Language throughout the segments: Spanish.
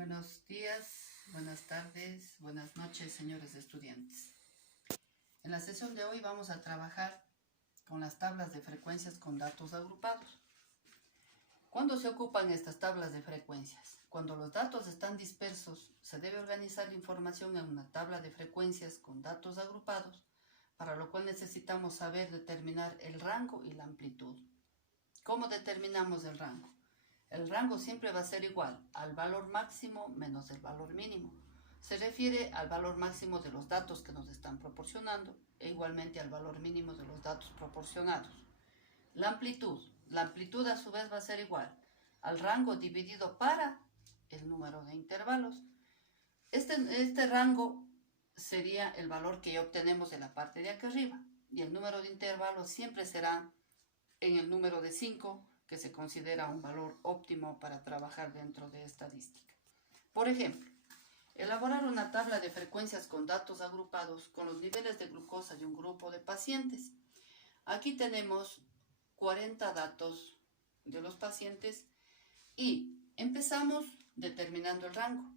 Buenos días, buenas tardes, buenas noches, señores estudiantes. En la sesión de hoy vamos a trabajar con las tablas de frecuencias con datos agrupados. ¿Cuándo se ocupan estas tablas de frecuencias? Cuando los datos están dispersos, se debe organizar la información en una tabla de frecuencias con datos agrupados, para lo cual necesitamos saber determinar el rango y la amplitud. ¿Cómo determinamos el rango? El rango siempre va a ser igual al valor máximo menos el valor mínimo. Se refiere al valor máximo de los datos que nos están proporcionando e igualmente al valor mínimo de los datos proporcionados. La amplitud a su vez va a ser igual al rango dividido para el número de intervalos. Este rango sería el valor que ya obtenemos en la parte de acá arriba, y el número de intervalos siempre será en el número de 5, que se considera un valor óptimo para trabajar dentro de estadística. Por ejemplo, elaborar una tabla de frecuencias con datos agrupados con los niveles de glucosa de un grupo de pacientes. Aquí tenemos 40 datos de los pacientes y empezamos determinando el rango.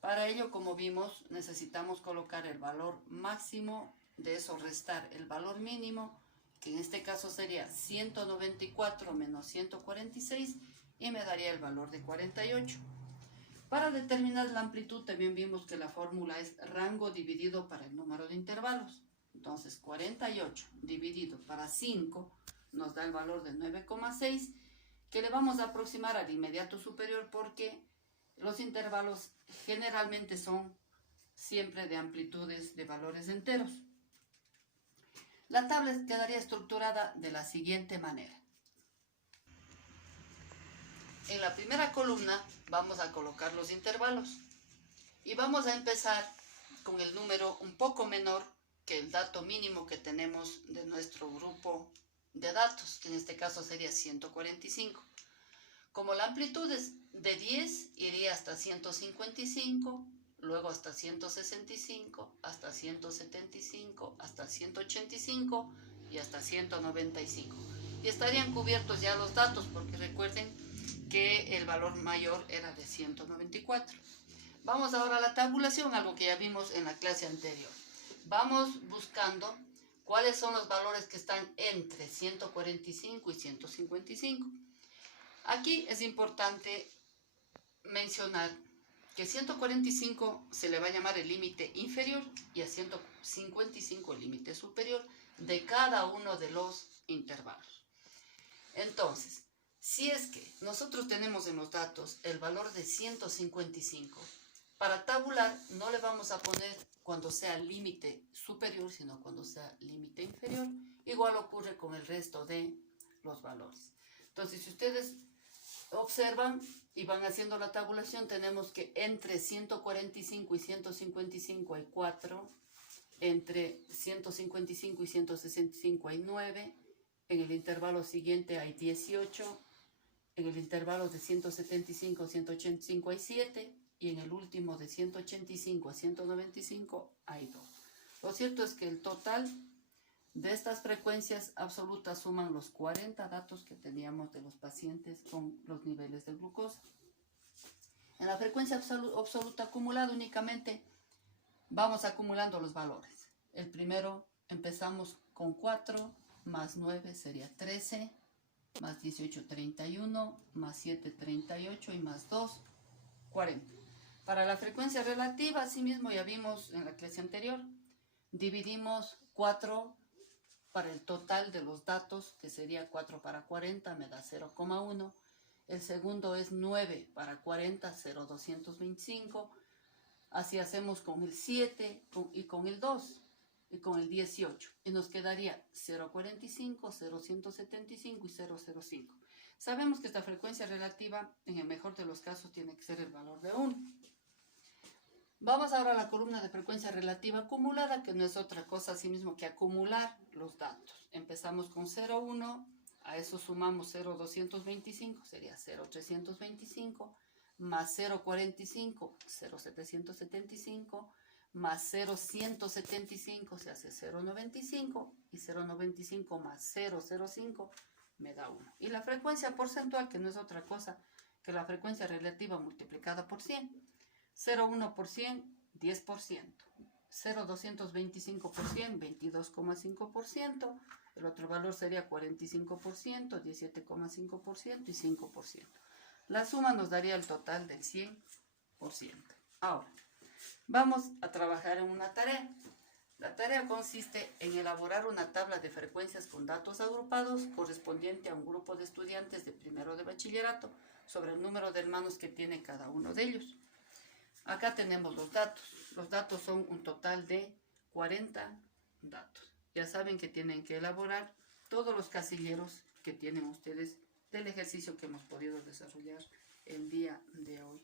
Para ello, como vimos, necesitamos colocar el valor máximo, de eso restar el valor mínimo, que en este caso sería 194 menos 146, y me daría el valor de 48. Para determinar la amplitud también vimos que la fórmula es rango dividido para el número de intervalos. Entonces 48 dividido para 5 nos da el valor de 9,6, que le vamos a aproximar al inmediato superior porque los intervalos generalmente son siempre de amplitudes de valores enteros. La tabla quedaría estructurada de la siguiente manera. En la primera columna vamos a colocar los intervalos y vamos a empezar con el número un poco menor que el dato mínimo que tenemos de nuestro grupo de datos, que en este caso sería 145. Como la amplitud es de 10, iría hasta 155, luego hasta 165, hasta 175, hasta 185 y hasta 195. Y estarían cubiertos ya los datos, porque recuerden que el valor mayor era de 194. Vamos ahora a la tabulación, algo que ya vimos en la clase anterior. Vamos buscando cuáles son los valores que están entre 145 y 155. Aquí es importante mencionar que 145 se le va a llamar el límite inferior y a 155 el límite superior de cada uno de los intervalos. Entonces, si es que nosotros tenemos en los datos el valor de 155, para tabular no le vamos a poner cuando sea límite superior, sino cuando sea límite inferior. Igual ocurre con el resto de los valores. Entonces, si ustedes observan y van haciendo la tabulación, tenemos que entre 145 y 155 hay 4, entre 155 y 165 hay 9, en el intervalo siguiente hay 18, en el intervalo de 175 a 185 hay 7, y en el último de 185 a 195 hay 2. Lo cierto es que el total de estas frecuencias absolutas suman los 40 datos que teníamos de los pacientes con los niveles de glucosa. En la frecuencia absoluta acumulada únicamente vamos acumulando los valores. El primero empezamos con 4, más 9 sería 13, más 18, 31, más 7, 38 y más 2, 40. Para la frecuencia relativa, asimismo ya vimos en la clase anterior, dividimos 4 para el total de los datos, que sería 4 para 40, me da 0,1. El segundo es 9 para 40, 0,225. Así hacemos con el 7 y con el 2 y con el 18. Y nos quedaría 0,45, 0,175 y 0,05. Sabemos que esta frecuencia relativa, en el mejor de los casos, tiene que ser el valor de 1. Vamos ahora a la columna de frecuencia relativa acumulada, que no es otra cosa así mismo que acumular los datos. Empezamos con 0,1, a eso sumamos 0,225, sería 0,325, más 0,45, 0,775, más 0,175 se hace 0,95, y 0,95 más 0,05 me da 1. Y la frecuencia porcentual, que no es otra cosa que la frecuencia relativa multiplicada por 100. 0,1%, 10%. 0,225%, 22,5%. El otro valor sería 45%, 17,5% y 5%. La suma nos daría el total del 100%. Ahora, vamos a trabajar en una tarea. La tarea consiste en elaborar una tabla de frecuencias con datos agrupados correspondiente a un grupo de estudiantes de primero de bachillerato sobre el número de hermanos que tiene cada uno de ellos. Acá tenemos los datos. Los datos son un total de 40 datos. Ya saben que tienen que elaborar todos los casilleros que tienen ustedes del ejercicio que hemos podido desarrollar el día de hoy.